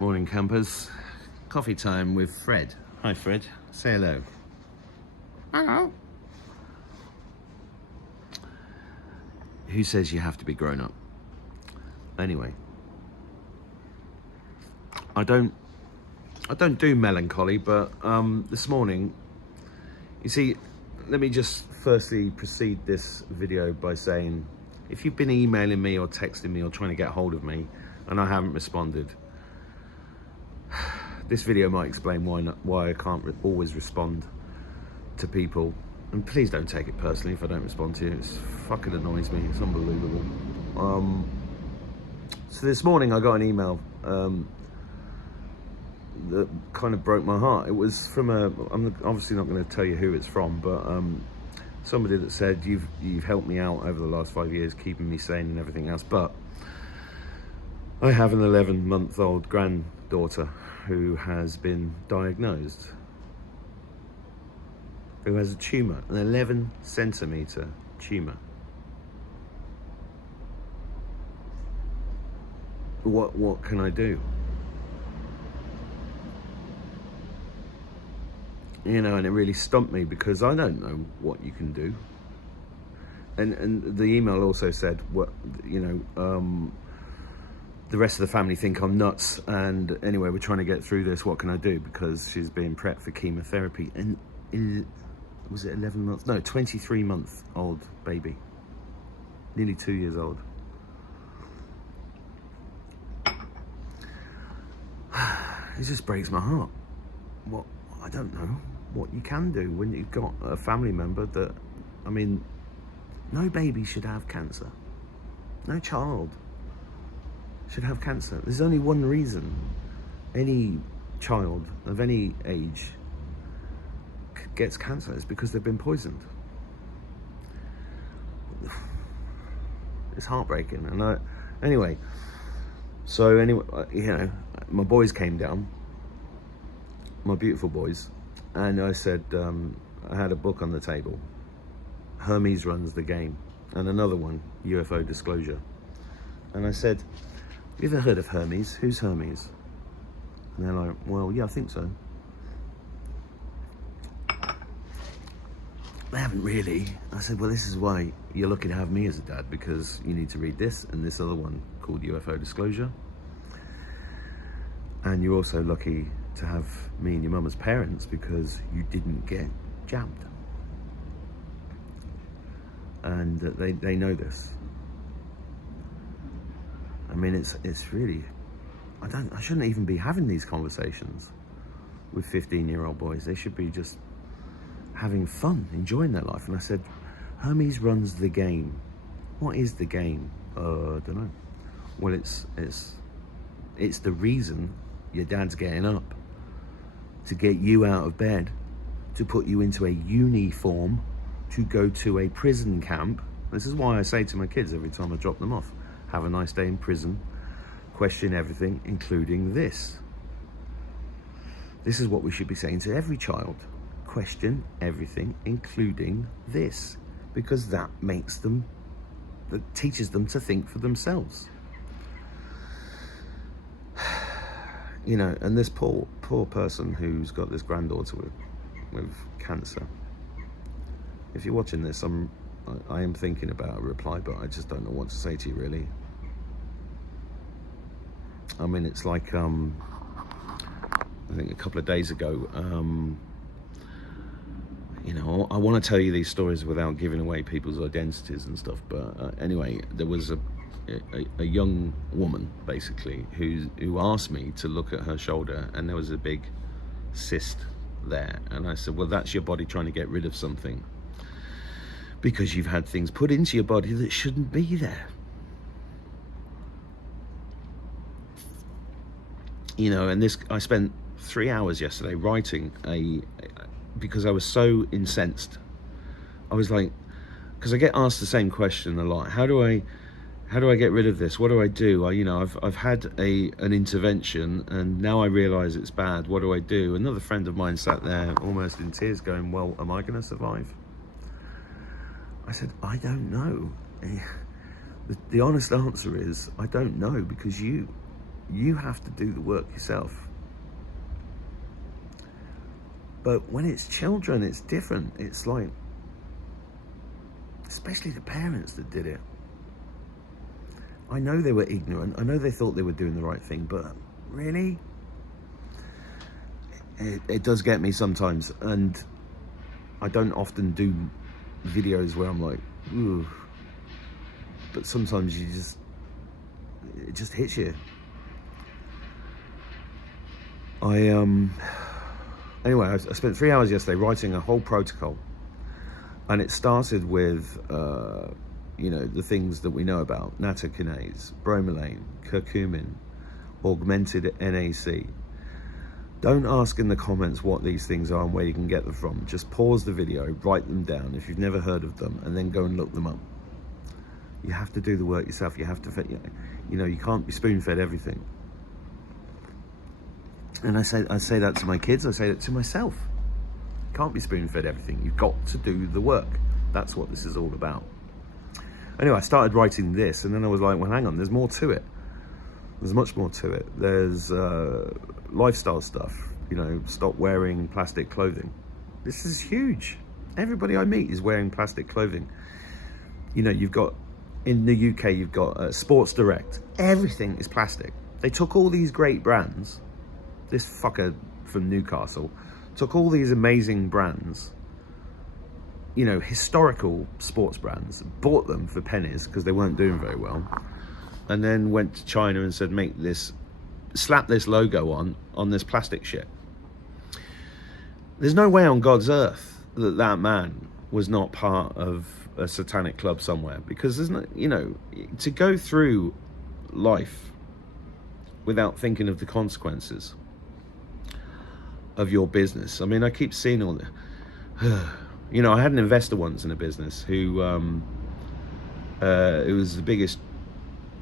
Morning, campers. Coffee time with Fred. Hi, Fred. Say hello. Hello. Who says you have to be grown up? Anyway, I don't do melancholy, but this morning, you see, let me just firstly precede this video by saying, if you've been emailing me or texting me or trying to get hold of me and I haven't responded, this video might explain why I can't always respond to people. And please don't take it personally if I don't respond to you. It fucking annoys me. It's unbelievable. So this morning I got an email that kind of broke my heart. It was from I'm obviously not going to tell you who it's from, but somebody that said, you've helped me out over the last 5 years, keeping me sane and everything else, but I have an 11-month-old granddaughter who has been diagnosed, who has a tumour, an 11-centimetre tumour. What can I do? You know, and it really stumped me because I don't know what you can do. And the email also said, what, you know, the rest of the family think I'm nuts, and anyway, we're trying to get through this. What can I do? Because she's being prepped for chemotherapy. And was it 11 months? No, 23-month-old baby, nearly 2 years old. It just breaks my heart. What, I don't know what you can do when you've got a family member that, I mean, no baby should have cancer. No child should have cancer. There's only one reason any child of any age gets cancer, is because they've been poisoned. It's heartbreaking. And anyway, you know, my boys came down, my beautiful boys, and I said, I had a book on the table, Hermes Runs the Game, and another one, UFO Disclosure. And I said, have you ever heard of Hermes? Who's Hermes? And they're like, well, yeah, I think so. They haven't really. I said, well, this is why you're lucky to have me as a dad, because you need to read this and this other one called UFO Disclosure. And you're also lucky to have me and your mum as parents because you didn't get jabbed. And they know this. I mean, it's really, I shouldn't even be having these conversations with 15-year-old boys. They should be just having fun, enjoying their life. And I said, Hermes runs the game. What is the game? I don't know. Well, it's the reason your dad's getting up to get you out of bed, to put you into a uniform, to go to a prison camp. This is why I say to my kids every time I drop them off, have a nice day in prison, question everything, including this. This is what we should be saying to every child. Question everything, including this, because that teaches them to think for themselves. You know, and this poor person who's got this granddaughter with cancer. If you're watching this, I am thinking about a reply, but I just don't know what to say to you, really. I mean, it's like, I think a couple of days ago, you know, I want to tell you these stories without giving away people's identities and stuff, but anyway, there was a young woman, basically, who asked me to look at her shoulder, and there was a big cyst there. And I said, well, that's your body trying to get rid of something, because you've had things put into your body that shouldn't be there. You know, and I spent 3 hours yesterday writing because I was so incensed. I was like, because I get asked the same question a lot. How do I get rid of this? What do I do? You know, I've had an intervention, and now I realise it's bad. What do I do? Another friend of mine sat there almost in tears going, well, am I going to survive? I said, I don't know. The honest answer is, I don't know, because you You have to do the work yourself. But when it's children, it's different. It's like, especially the parents that did it. I know they were ignorant. I know they thought they were doing the right thing, but really? It does get me sometimes. And I don't often do videos where I'm like, ooh. But sometimes it just hits you. Anyway, I spent 3 hours yesterday writing a whole protocol, and it started with, the things that we know about: nattokinase, bromelain, curcumin, augmented NAC. Don't ask in the comments what these things are and where you can get them from. Just pause the video, write them down if you've never heard of them, and then go and look them up. You have to do the work yourself. You have to, you can't be spoon-fed everything. And I say that to my kids. I say that to myself. You can't be spoon-fed everything. You've got to do the work. That's what this is all about. Anyway, I started writing this, and then I was like, well, hang on, there's more to it. There's much more to it. There's lifestyle stuff, stop wearing plastic clothing. This is huge. Everybody I meet is wearing plastic clothing. You've got, in the UK, you've got Sports Direct. Everything is plastic. They took all these great brands. This fucker from Newcastle took all these amazing brands, historical sports brands, bought them for pennies because they weren't doing very well, and then went to China and said, slap this logo on this plastic shit. There's no way on God's earth that man was not part of a satanic club somewhere, because there's no, to go through life without thinking of the consequences of your business. I mean, I keep seeing all the, I had an investor once in a business who, it was the biggest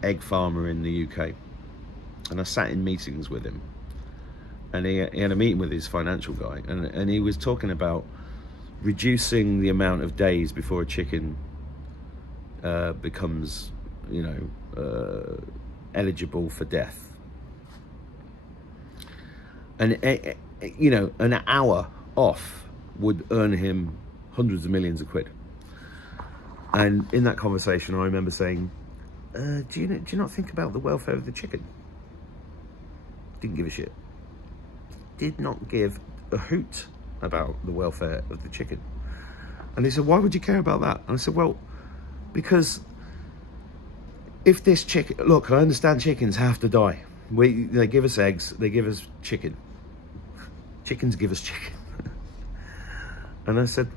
egg farmer in the UK, and I sat in meetings with him, and he had a meeting with his financial guy, and he was talking about reducing the amount of days before a chicken becomes, eligible for death. And an hour off would earn him hundreds of millions of quid. And in that conversation, I remember saying, do you not think about the welfare of the chicken? Didn't give a shit. Did not give a hoot about the welfare of the chicken. And he said, why would you care about that? And I said, well, because if this chicken, look, I understand chickens have to die. They give us eggs, they give us chicken. Chickens give us chicken. And I said,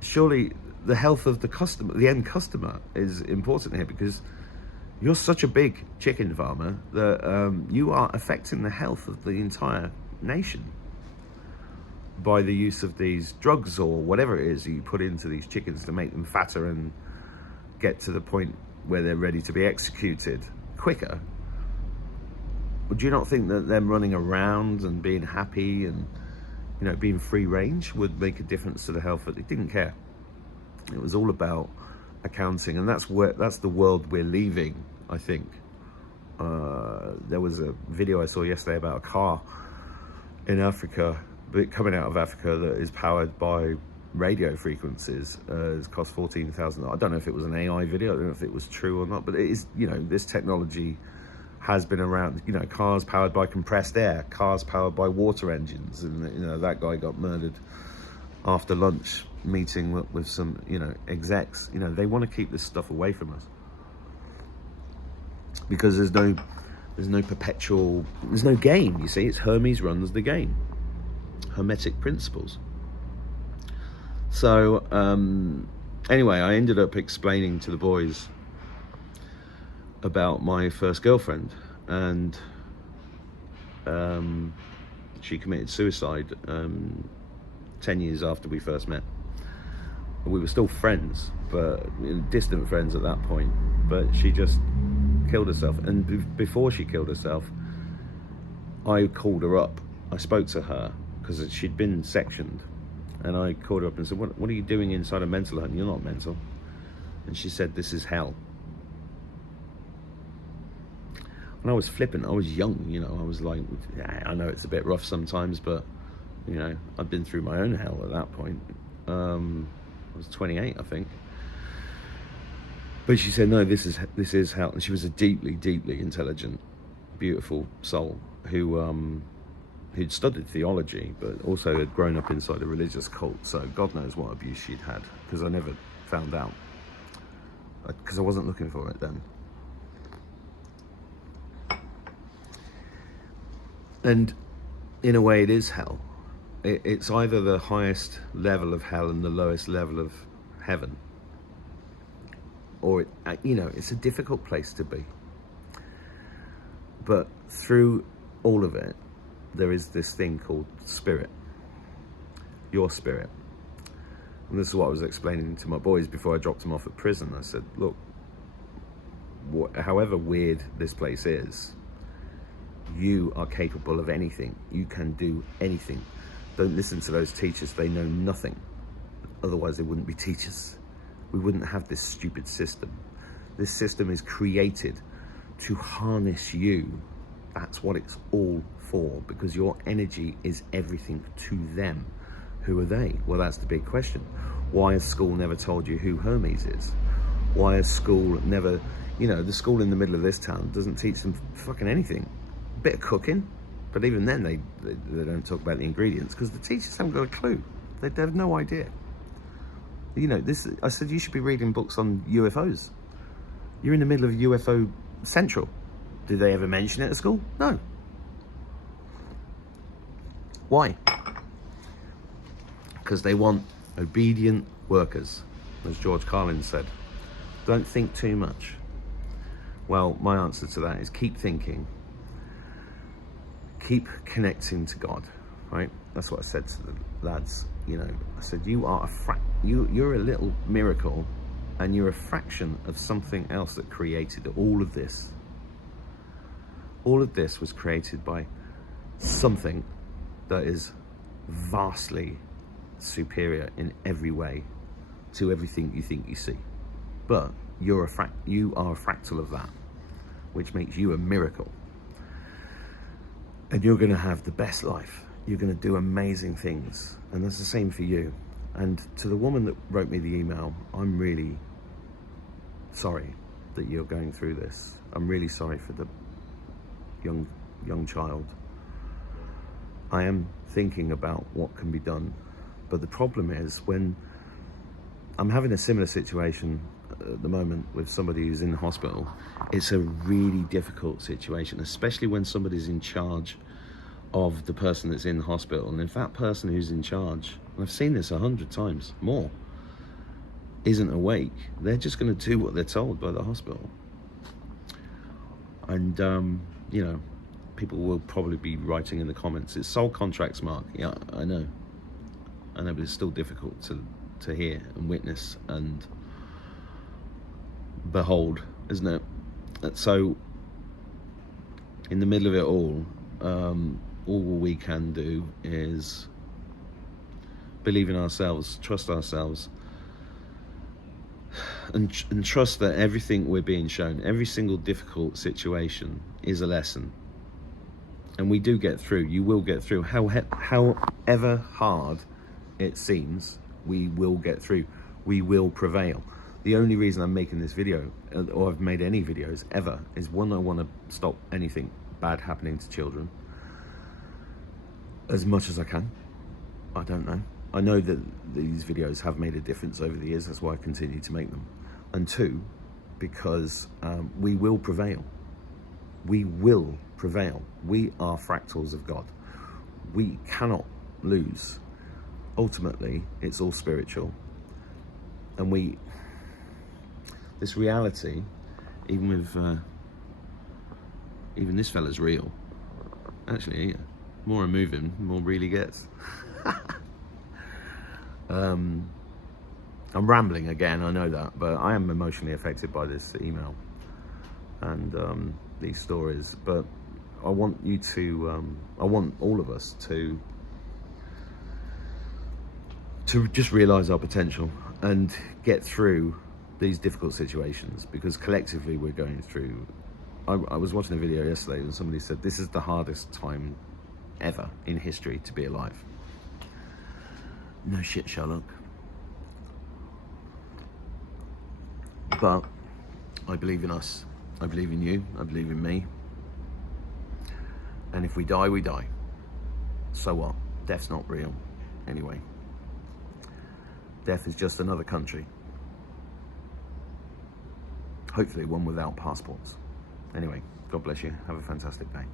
surely the health of the customer, the end customer, is important here, because you're such a big chicken farmer that you are affecting the health of the entire nation by the use of these drugs or whatever it is you put into these chickens to make them fatter and get to the point where they're ready to be executed quicker. Would you not think that them running around and being happy and being free range would make a difference to the health? But they didn't care. It was all about accounting, and that's the world we're leaving, I think. There was a video I saw yesterday about a car in Africa, coming out of Africa, that is powered by radio frequencies. It's cost $14,000. I don't know if it was an AI video. I don't know if it was true or not, but it is. This technology has been around. Cars powered by compressed air, cars powered by water engines, and that guy got murdered after lunch meeting with some execs. They want to keep this stuff away from us because there's no perpetual, there's no game. You see, it's Hermes runs the game, hermetic principles. So anyway, I ended up explaining to the boys about my first girlfriend, and she committed suicide 10 years after we first met. We were still friends, but distant friends at that point, but she just killed herself. And before she killed herself, I called her up. I spoke to her because she'd been sectioned, and I called her up and said, what are you doing inside a mental home? You're not mental. And she said, this is hell. And I was flippant. I was young, you know. I was like, yeah, I know it's a bit rough sometimes, but, you know, I'd been through my own hell at that point. I was 28, I think. But she said, no, this is hell. And she was a deeply, deeply intelligent, beautiful soul who'd studied theology, but also had grown up inside a religious cult. So God knows what abuse she'd had, because I never found out, because I wasn't looking for it then. And in a way, it is hell. It's either the highest level of hell and the lowest level of heaven, or you know, it's a difficult place to be. But through all of it, there is this thing called spirit, your spirit. And this is what I was explaining to my boys before I dropped them off at prison. I said, look, however weird this place is, you are capable of anything. You can do anything. Don't listen to those teachers. They know nothing. Otherwise, they wouldn't be teachers. We wouldn't have this stupid system. This system is created to harness you. That's what it's all for, because your energy is everything to them. Who are they? Well, that's the big question. Why has school never told you who Hermes is? Why has school never, you know, the school in the middle of this town doesn't teach them fucking anything. A bit of cooking, but even then they don't talk about the ingredients, because the teachers haven't got a clue. They have no idea. You know, I said you should be reading books on UFOs. You're in the middle of UFO Central. Did they ever mention it at school? No. Why? Because they want obedient workers, as George Carlin said. Don't think too much. Well, my answer to that is keep thinking. Keep connecting to God, right? That's what I said to the lads. You know, I said, you are you're a little miracle, and you're a fraction of something else that created all of this. All of this was created by something that is vastly superior in every way to everything you think you see. But you are a fractal of that, which makes you a miracle. And you're going to have the best life. You're going to do amazing things. And that's the same for you. And to the woman that wrote me the email, I'm really sorry that you're going through this. I'm really sorry for the young child. I am thinking about what can be done. But the problem is, when I'm having a similar situation at the moment with somebody who's in the hospital, it's a really difficult situation, especially when somebody's in charge of the person that's in the hospital. And if that person who's in charge, and I've seen this 100 times more, isn't awake, they're just going to do what they're told by the hospital. And you know, people will probably be writing in the comments, it's soul contracts, Mark. Yeah, I know, but it's still difficult to hear and witness and behold, isn't it? So in the middle of it all we can do is believe in ourselves, trust ourselves, and trust that everything we're being shown, every single difficult situation, is a lesson. And we do get through. You will get through. However hard it seems, we will get through. We will prevail. The only reason I'm making this video, or I've made any videos ever, is one, I want to stop anything bad happening to children as much as I can. I don't know. I know that these videos have made a difference over the years. That's why I continue to make them. And two, because we will prevail. We will prevail. We are fractals of God. We cannot lose. Ultimately, it's all spiritual. And this reality, even with, even this fella's real. Actually, more I move him, more really gets. I'm rambling again, I know that, but I am emotionally affected by this email and these stories. But I want you to, I want all of us to just realize our potential and get through these difficult situations, because collectively we're going through I was watching a video yesterday and somebody said this is the hardest time ever in history to be alive. No shit, Sherlock. But I believe in us. I believe in you. I believe in me. And if we die, we die. So what? Death's not real. Anyway. Death is just another country. Hopefully one without passports. Anyway, God bless you. Have a fantastic day.